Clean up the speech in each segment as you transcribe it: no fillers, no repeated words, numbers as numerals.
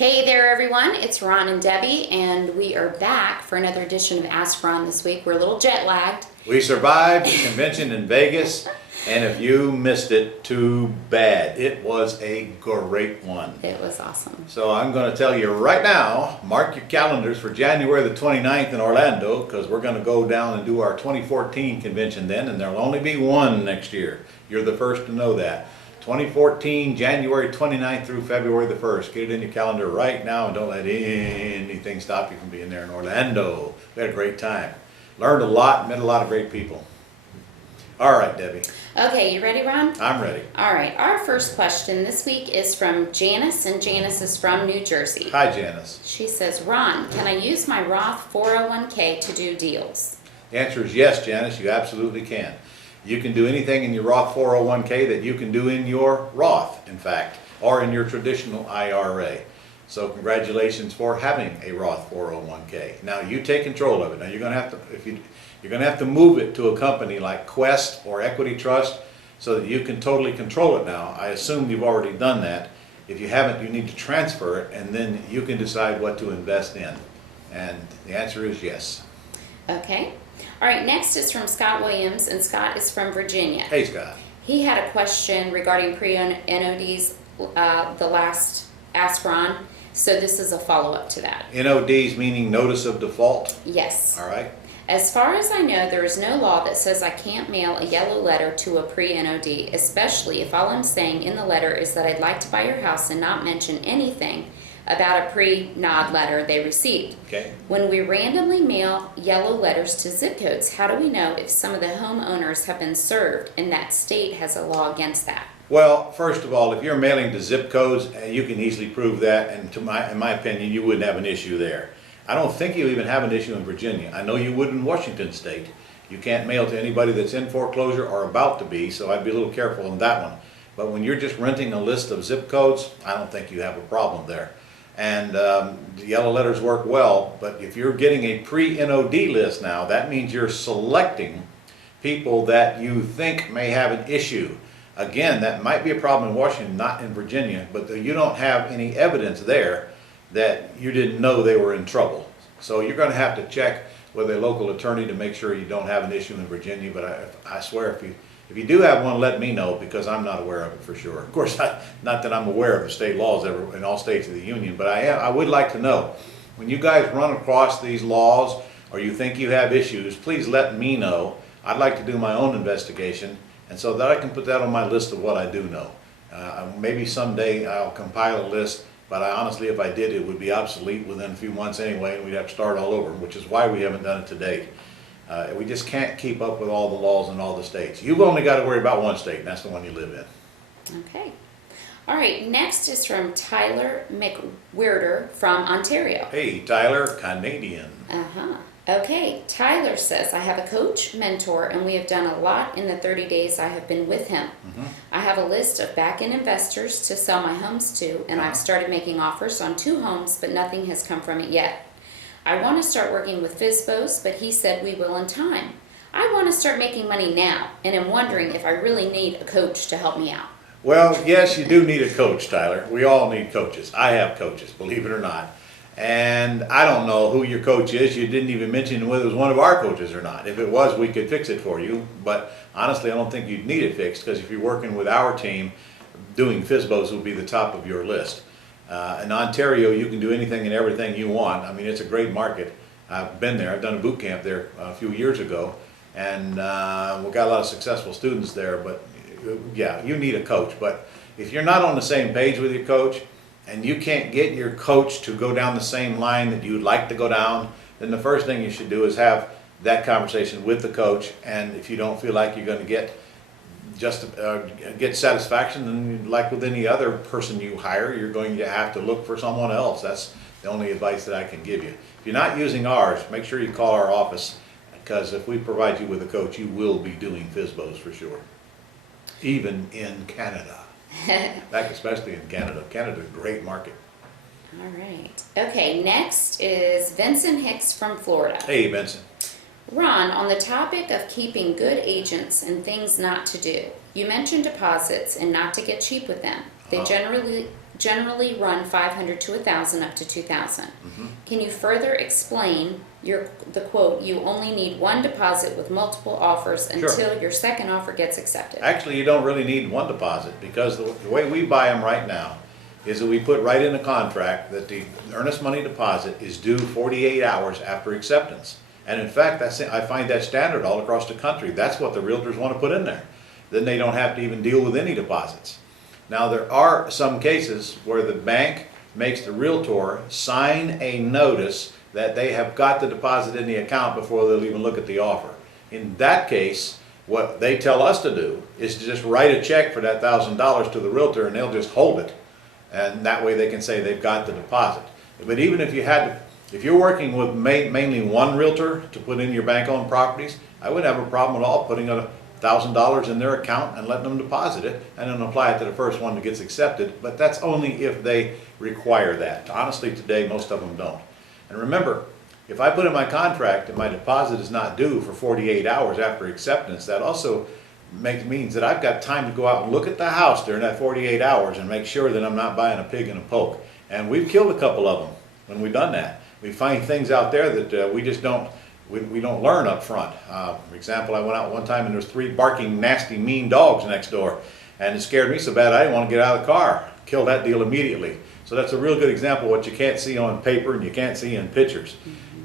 Hey there everyone, it's Ron and Debbie, and we are back for another edition of Ask Ron this week. We're a little jet lagged. We survived the convention in Vegas, and if you missed it, too bad. It was a great one. It was awesome. So I'm going to tell you right now, mark your calendars for January the 29th in Orlando, because we're going to go down and do our 2014 convention then, and there'll only be one next year. You're the first to know that. 2014, January 29th through February the 1st. Get it in your calendar right now and don't let anything stop you from being there in Orlando. We had a great time. Learned a lot, met a lot of great people. All right, Debbie. Okay, you ready, Ron? I'm ready. All right, our first question this week is from Janice, and Janice is from New Jersey. Hi, Janice. She says, Ron, can I use my Roth 401k to do deals? The answer is yes, Janice, you absolutely can. You can do anything in your Roth 401k that you can do in your Roth, in fact, or in your traditional IRA. So congratulations for having a Roth 401k. Now you take control of it. Now you're going to have to, you're going to have to move it to a company like Quest or Equity Trust so that you can totally control it now. I assume you've already done that. If you haven't, you need to transfer it, and then you can decide what to invest in. And the answer is yes. Okay. All right, next is from Scott Williams, and Scott is from Virginia. Hey, Scott. He had a question regarding pre-NODs, the last Ask Ron, so this is a follow-up to that. NODs meaning notice of default? Yes. All right. As far as I know, there is no law that says I can't mail a yellow letter to a pre-NOD, especially if all I'm saying in the letter is that I'd like to buy your house and not mention anything about a pre-nod letter they received. Okay. When we randomly mail yellow letters to zip codes, how do we know if some of the homeowners have been served and that state has a law against that? Well, first of all, if you're mailing to zip codes, you can easily prove that, and in my opinion, you wouldn't have an issue there. I don't think you even have an issue in Virginia. I know you would in Washington State. You can't mail to anybody that's in foreclosure or about to be, so I'd be a little careful on that one. But when you're just renting a list of zip codes, I don't think you have a problem there. And the yellow letters work well, but if you're getting a pre-NOD list now, that means you're selecting people that you think may have an issue. Again, that might be a problem in Washington, not in Virginia, but you don't have any evidence there that you didn't know they were in trouble. So you're going to have to check with a local attorney to make sure you don't have an issue in Virginia, but I swear if you do have one, let me know, because I'm not aware of it for sure. Of course, not that I'm aware of the state laws in all states of the union, but I would like to know. When you guys run across these laws or you think you have issues, please let me know. I'd like to do my own investigation, and so that I can put that on my list of what I do know. Maybe someday I'll compile a list, but honestly, if I did, it would be obsolete within a few months anyway, and we'd have to start all over, which is why we haven't done it to date. We just can't keep up with all the laws in all the states. You've only got to worry about one state, and that's the one you live in. Okay. All right, next is from Tyler McWeirder from Ontario. Hey, Tyler, Canadian. Uh-huh. Okay, Tyler says, I have a coach, mentor, and we have done a lot in the 30 days I have been with him. Mm-hmm. I have a list of back-end investors to sell my homes to, and I've started making offers on 2 homes, but nothing has come from it yet. I want to start working with FSBOs, but he said we will in time. I want to start making money now, and am wondering if I really need a coach to help me out. Well, yes, you do need a coach, Tyler. We all need coaches. I have coaches, believe it or not. And I don't know who your coach is. You didn't even mention whether it was one of our coaches or not. If it was, we could fix it for you. But honestly, I don't think you'd need it fixed, because if you're working with our team, doing FSBOs will be the top of your list. In Ontario, you can do anything and everything you want. I mean, it's a great market. I've been there. I've done a boot camp there a few years ago, and we've got a lot of successful students there. But yeah, you need a coach. But if you're not on the same page with your coach, and you can't get your coach to go down the same line that you'd like to go down, then the first thing you should do is have that conversation with the coach. And if you don't feel like you're going to get satisfaction, then like with any other person you hire, you're going to have to look for someone else. That's the only advice that I can give you. If you're not using ours, make sure you call our office, because if we provide you with a coach, you will be doing FSBOs for sure, even in Canada. In fact, especially in Canada. Canada's a great market. All right. Okay, next is Vincent Hicks from Florida. Hey, Vincent. Ron, on the topic of keeping good agents and things not to do, you mentioned deposits and not to get cheap with them. They generally run 500 to 1,000 up to 2,000. Can you further explain the quote, you only need one deposit with multiple offers until your second offer gets accepted? Actually, you don't really need one deposit, because the way we buy them right now is that we put right in the contract that the earnest money deposit is due 48 hours after acceptance. And in fact, I find that standard all across the country. That's what the realtors want to put in there. Then they don't have to even deal with any deposits. Now, there are some cases where the bank makes the realtor sign a notice that they have got the deposit in the account before they'll even look at the offer. In that case, what they tell us to do is to just write a check for that $1,000 to the realtor, and they'll just hold it. And that way they can say they've got the deposit. But even if if you're working with mainly one realtor to put in your bank-owned properties, I wouldn't have a problem at all putting $1,000 in their account and letting them deposit it, and then apply it to the first one that gets accepted. But that's only if they require that. Honestly, today most of them don't. And remember, if I put in my contract that my deposit is not due for 48 hours after acceptance, that also means that I've got time to go out and look at the house during that 48 hours and make sure that I'm not buying a pig in a poke. And we've killed a couple of them when we've done that. We find things out there that we just don't learn up front. For example, I went out one time and there was 3 barking, nasty, mean dogs next door, and it scared me so bad I didn't want to get out of the car. Killed that deal immediately. So that's a real good example of what you can't see on paper and you can't see in pictures.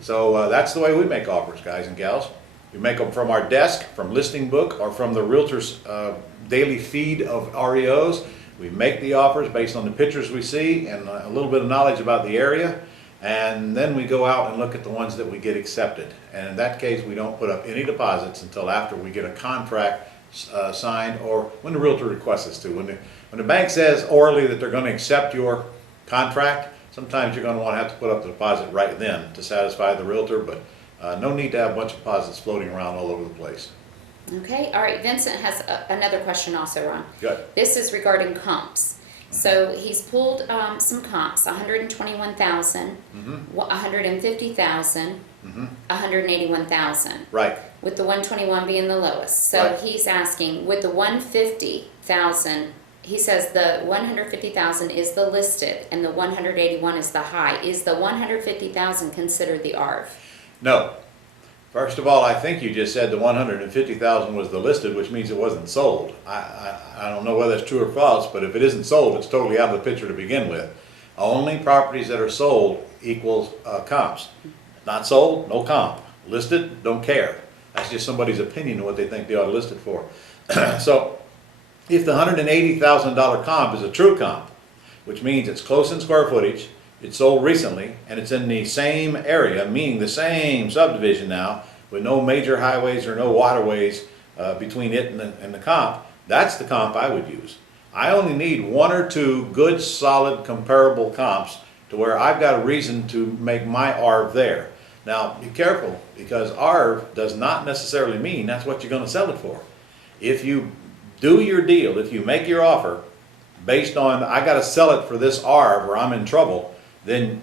So that's the way we make offers, guys and gals. We make them from our desk, from listing book, or from the realtor's daily feed of REOs. We make the offers based on the pictures we see and a little bit of knowledge about the area. And then we go out and look at the ones that we get accepted. And in that case, we don't put up any deposits until after we get a contract signed, or when the realtor requests us to. When the bank says orally that they're going to accept your contract, sometimes you're going to want to have to put up the deposit right then to satisfy the realtor, but no need to have a bunch of deposits floating around all over the place. Okay, all right. Vincent has another question also, Ron. Good. This is regarding comps. So he's pulled some comps: 121,000, 150,000, 181,000. Right. With the 121 being the lowest. So Right. he's asking, with the 150,000, he says the 150,000 is the listed and the 181 is the high. Is the 150,000 considered the ARV? No. First of all, I think you just said the 150,000 was the listed, which means it wasn't sold. I don't know whether that's true or false, but if it isn't sold, it's totally out of the picture to begin with. Only properties that are sold equals comps. Not sold, no comp. Listed, don't care. That's just somebody's opinion of what they think they ought to list it for. So, if the $180,000 comp is a true comp, which means it's close in square footage, it's sold recently, and it's in the same area, meaning the same subdivision now, with no major highways or no waterways between it and the comp, that's the comp I would use. I only need 1 or 2 good, solid, comparable comps to where I've got a reason to make my ARV there. Now, be careful, because ARV does not necessarily mean that's what you're going to sell it for. If you do your deal, if you make your offer based on, I got to sell it for this ARV or I'm in trouble, then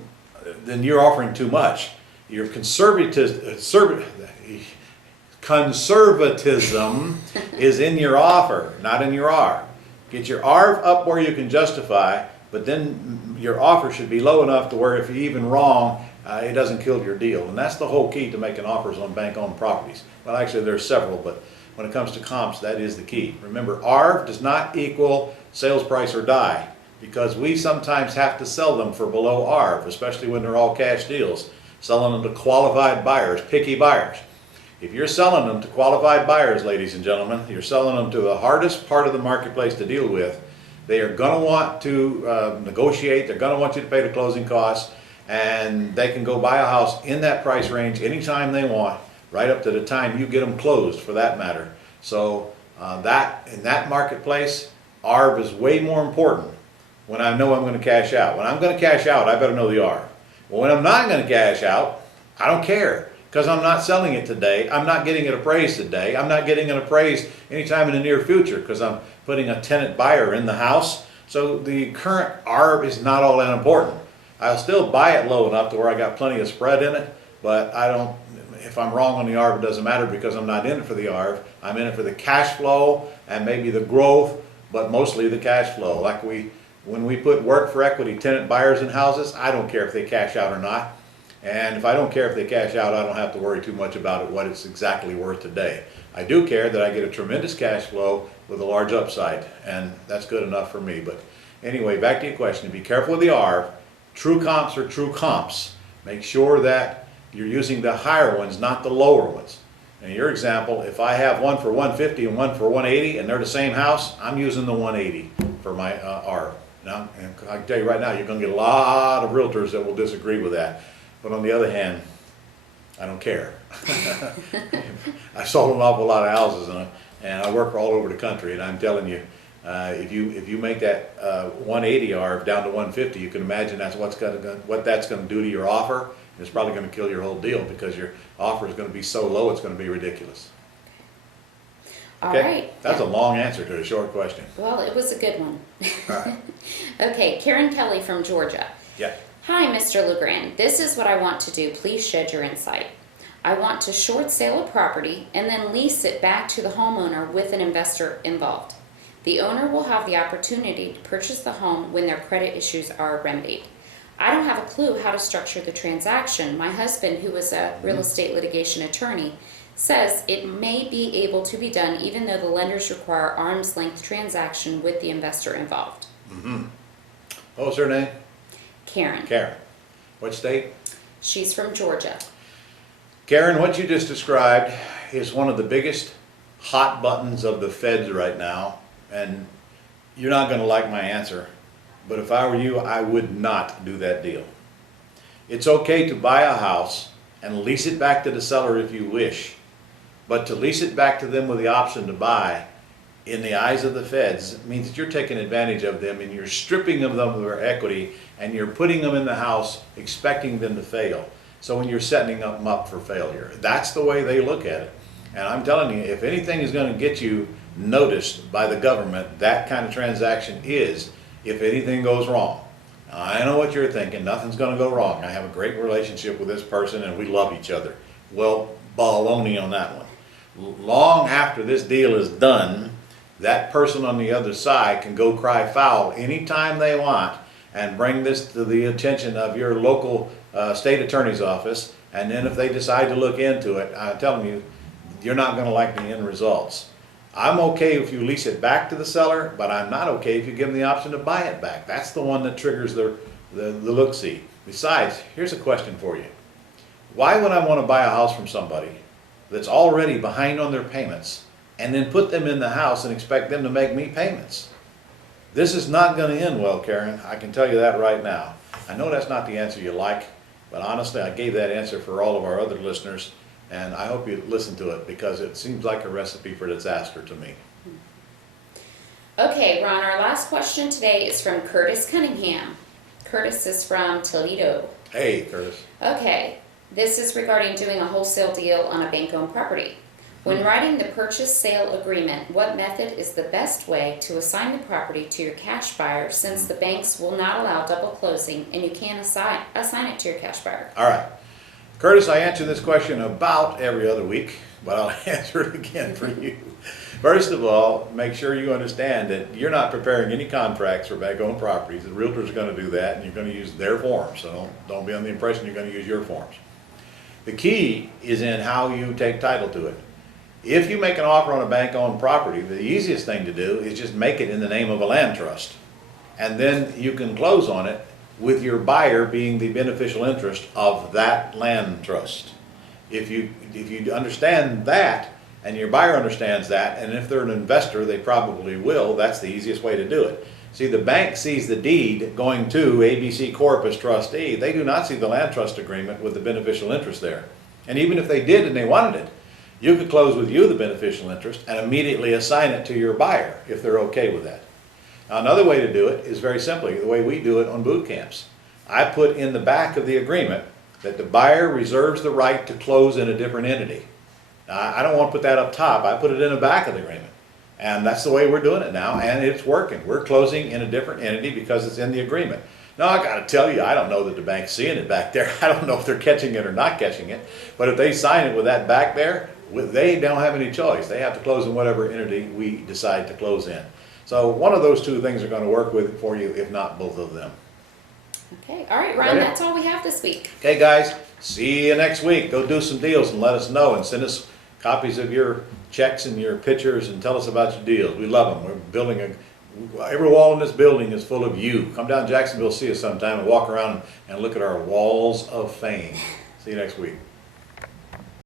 you're offering too much. Your conservatism is in your offer, not in your ARV. Get your ARV up where you can justify, but then your offer should be low enough to where if you're even wrong, it doesn't kill your deal. And that's the whole key to making offers on bank-owned properties. Well, actually there's several, but when it comes to comps, that is the key. Remember, ARV does not equal sales price or die, because we sometimes have to sell them for below ARV, especially when they're all cash deals, selling them to qualified buyers, picky buyers. If you're selling them to qualified buyers, ladies and gentlemen, you're selling them to the hardest part of the marketplace to deal with. They are going to want to negotiate, they're going to want you to pay the closing costs, and they can go buy a house in that price range anytime they want, right up to the time you get them closed, for that matter. So in that marketplace, ARV is way more important when I know I'm going to cash out. When I'm going to cash out, I better know the ARV. Well, when I'm not going to cash out, I don't care, because I'm not selling it today. I'm not getting it appraised today. I'm not getting it appraised anytime in the near future, because I'm putting a tenant buyer in the house. So the current ARV is not all that important. I'll still buy it low enough to where I got plenty of spread in it, but I don't, if I'm wrong on the ARV, it doesn't matter, because I'm not in it for the ARV. I'm in it for the cash flow and maybe the growth, but mostly the cash flow. Like we when we put work for equity tenant buyers in houses, I don't care if they cash out or not. And if I don't care if they cash out, I don't have to worry too much about it, what it's exactly worth today. I do care that I get a tremendous cash flow with a large upside, and that's good enough for me. But anyway, back to your question. Be careful with the R. True comps are true comps. Make sure that you're using the higher ones, not the lower ones. In your example, if I have one for 150 and one for 180 and they're the same house, I'm using the 180 for my R. Now, and I can tell you right now, you're going to get a lot of realtors that will disagree with that. But on the other hand, I don't care. I sold an awful lot of houses, and I work all over the country, and I'm telling you, if you make that 180 ARV down to 150, you can imagine what that's going to do to your offer. It's probably going to kill your whole deal because your offer is going to be so low, it's going to be ridiculous. All Okay? right. That's a long answer to a short question. Well, it was a good one. All right. Okay, Karen Kelly from Georgia. Yeah. Hi, Mr. LeGrand. This is what I want to do. Please shed your insight. I want to short sale a property and then lease it back to the homeowner with an investor involved. The owner will have the opportunity to purchase the home when their credit issues are remedied. I don't have a clue how to structure the transaction. My husband, who is a real estate litigation attorney, says it may be able to be done even though the lenders require arm's length transaction with the investor involved. Mm-hmm. What was her name? Karen. Karen. What state? She's from Georgia. Karen, what you just described is one of the biggest hot buttons of the feds right now, and you're not going to like my answer, but if I were you, I would not do that deal. It's okay to buy a house and lease it back to the seller if you wish, but to lease it back to them with the option to buy, in the eyes of the feds, means that you're taking advantage of them and you're stripping them of their equity and you're putting them in the house expecting them to fail. So when you're setting them up for failure, that's the way they look at it. And I'm telling you, if anything is going to get you noticed by the government, that kind of transaction is if anything goes wrong. Now, I know what you're thinking, nothing's going to go wrong. I have a great relationship with this person and we love each other. Well, baloney on that one. Long after this deal is done, that person on the other side can go cry foul anytime they want and bring this to the attention of your local state attorney's office, and then if they decide to look into it, I'm telling you, you're not going to like the end results. I'm okay if you lease it back to the seller, but I'm not okay if you give them the option to buy it back. That's the one that triggers the look-see. Besides, here's a question for you. Why would I want to buy a house from somebody that's already behind on their payments and then put them in the house and expect them to make me payments? This is not going to end well, Karen. I can tell you that right now. I know that's not the answer you like, but honestly, I gave that answer for all of our other listeners, and I hope you listen to it because it seems like a recipe for disaster to me. Okay, Ron, our last question today is from Curtis Cunningham. Curtis is from Toledo. Hey, Curtis. Okay, this is regarding doing a wholesale deal on a bank-owned property. When writing the purchase-sale agreement, what method is the best way to assign the property to your cash buyer, since the banks will not allow double closing and you can't assign it to your cash buyer? All right. Curtis, I answer this question about every other week, but I'll answer it again for you. First of all, make sure you understand that you're not preparing any contracts for bank-owned properties. The realtors are going to do that, and you're going to use their forms, so don't be under the impression you're going to use your forms. The key is in how you take title to it. If you make an offer on a bank-owned property, the easiest thing to do is just make it in the name of a land trust. And then you can close on it with your buyer being the beneficial interest of that land trust. If you understand that, and your buyer understands that, and if they're an investor, they probably will, that's the easiest way to do it. See, the bank sees the deed going to ABC Corp as trustee. They do not see the land trust agreement with the beneficial interest there. And even if they did and they wanted it, you could close with you the beneficial interest and immediately assign it to your buyer if they're okay with that. Now, another way to do it is very simply the way we do it on boot camps. I put in the back of the agreement that the buyer reserves the right to close in a different entity. Now, I don't want to put that up top. I put it in the back of the agreement. And that's the way we're doing it now, and it's working. We're closing in a different entity because it's in the agreement. Now, I got to tell you, I don't know that the bank's seeing it back there. I don't know if they're catching it or not catching it. But if they sign it with that back there, they don't have any choice. They have to close in whatever entity we decide to close in. So one of those two things are gonna work with for you, if not both of them. Okay, all right, Ron, Ready? that's all we have this week. Okay, guys, see you next week. Go do some deals and let us know, and send us copies of your checks and your pictures and tell us about your deals. We love them. We're building every wall in this building is full of you. Come down to Jacksonville, see us sometime, and walk around and look at our walls of fame. See you next week.